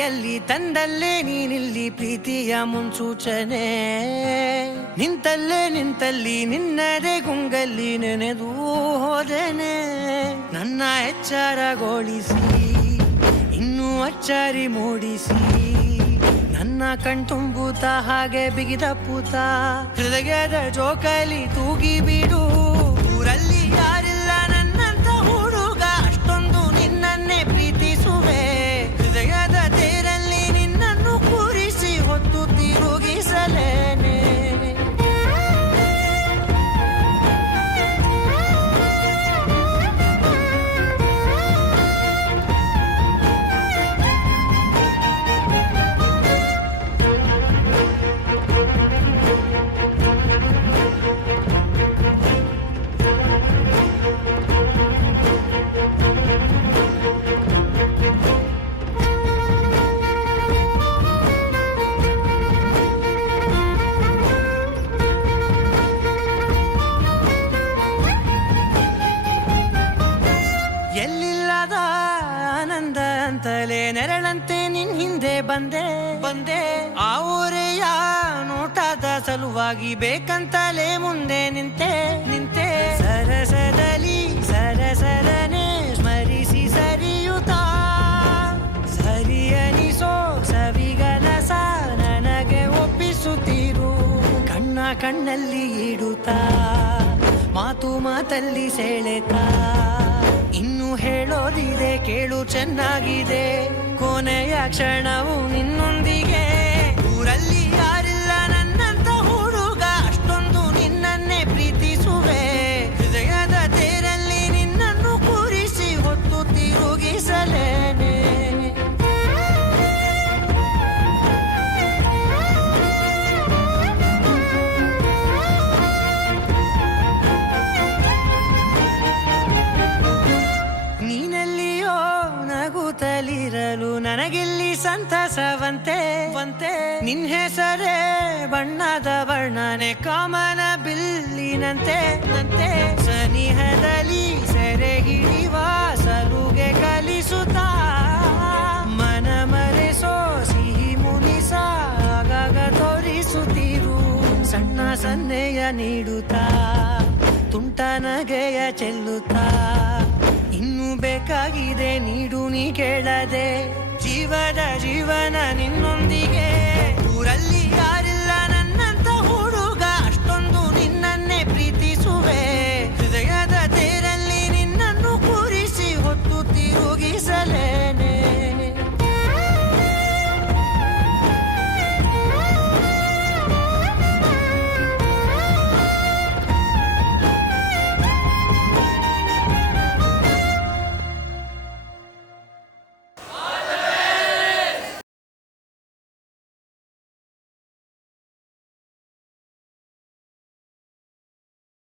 ಕೈಯಲ್ಲಿ ತಂದಲ್ಲೇ ನೀನಿಲ್ಲಿ ಪ್ರೀತಿಯ ಮುನ್ಸೂಚನೆ. ನಿಂತಲ್ಲಿ ನಿನ್ನದೇ ಗುಂಗಲ್ಲಿ ನೆನೆದು ಹೋದನೆ. ನನ್ನ ಎಚ್ಚರಗೊಳಿಸಿ ಇನ್ನೂ ಅಚ್ಚರಿ ಮೂಡಿಸಿ, ನನ್ನ ಕಣ್ತುಂಬುತ್ತ ಹಾಗೆ ಬಿಗಿದ ಪೂತ ಹೃದಯದ ಜೋಕಾಲಿ ತೂಗಿ ಬಿಡು. ಊರಲ್ಲಿ ಯಾರಿಲ್ಲ ನನ್ನಂತ ಹುಡುಗ, ಅಷ್ಟೊಂದು ನಿನ್ನನ್ನೇ ಪ್ರೀತಿಸುವೆ. ಹೃದಯದ ತೇರಲ್ಲಿ ನಿನ್ನನ್ನು ಕೂರಿಸಿ ಹೊತ್ತು ತಿರುಗಿಸಲೇನೆ. ಎಲ್ಲಿಲ್ಲದ ಆನಂದ ಅಂತಲೇ ನೆರಳಂತೆ ನಿನ್ ಹಿಂದೆ ಬಂದೆ. ಆ ಊರೆಯ ನೋಟದ ಸಲುವಾಗಿ ಬೇಕಂತಲೇ ಮುಂದೆ ನಿಂತೆ. ಸರಸರನೆ ಸ್ಮರಿಸಿ ಸರಿಯುತ್ತಾ, ಸರಿ ಅನಿಸೋ ಸವಿಗನಸ ನನಗೆ ಒಪ್ಪಿಸುತ್ತೀರು. ಕಣ್ಣಲ್ಲಿ ಇಡುತ್ತಾ, ಮಾತಲ್ಲಿ ಸೆಳೆತಾ, ಇನ್ನು ಹೇಳೋದಿದೆ ಕೇಳು ಚೆನ್ನಾಗಿದೆ. ಕೊನೆಯ ಕ್ಷಣವು ನಿನ್ನೊಂದಿಗೆ. ಊರಲ್ಲಿ ಯಾರಿಲ್ಲ ನನ್ನಂತ ಹುಡುಗ, ಅಷ್ಟೊಂದು ನಿನ್ನನ್ನೇ ಪ್ರೀತಿಸುವೆ. ಹೃದಯದ ತೇರಲ್ಲಿ ನಿನ್ನನ್ನು ಕೂರಿಸಿ ಹೊತ್ತು ತಿರುಗಿಸಲೇನೆ. ನೀನೆಲ್ಲಿಯೋ ನಗುತ್ತಲಿರಲು ನನಗಿಲ್ಲಿ ಸಂತಸವಂತೆ. ನಿನ್ ಹೆಸರೇ ಬಣ್ಣದ ವರ್ಣನೆ ಕಾಮನ ಬಿಲ್ಲಿನಂತೆ. ಸನಿಹದಲ್ಲಿ ಸೆರೆ ಹಿಡಿಯುವ ಸಲುಗೆ ಕಲಿಸುತ್ತಾ, ಮನ ಮರೆಸೋ ಸಿಹಿ ಮುನಿಸ ಆಗಾಗ ತೋರಿಸುತ್ತೀರು. ಸಣ್ಣ ಸನ್ನೆಯ ನೀಡುತ್ತಾ, ತುಂಟ ನಗೆಯ ಚೆಲ್ಲುತ್ತಾ, ಇನ್ನು ಬೇಕಾಗಿದೆ ನೀಡು ನೀ ಕೇಳದೆ. ಜೀವನ ನಿನ್ನೊಂದಿಗೆ.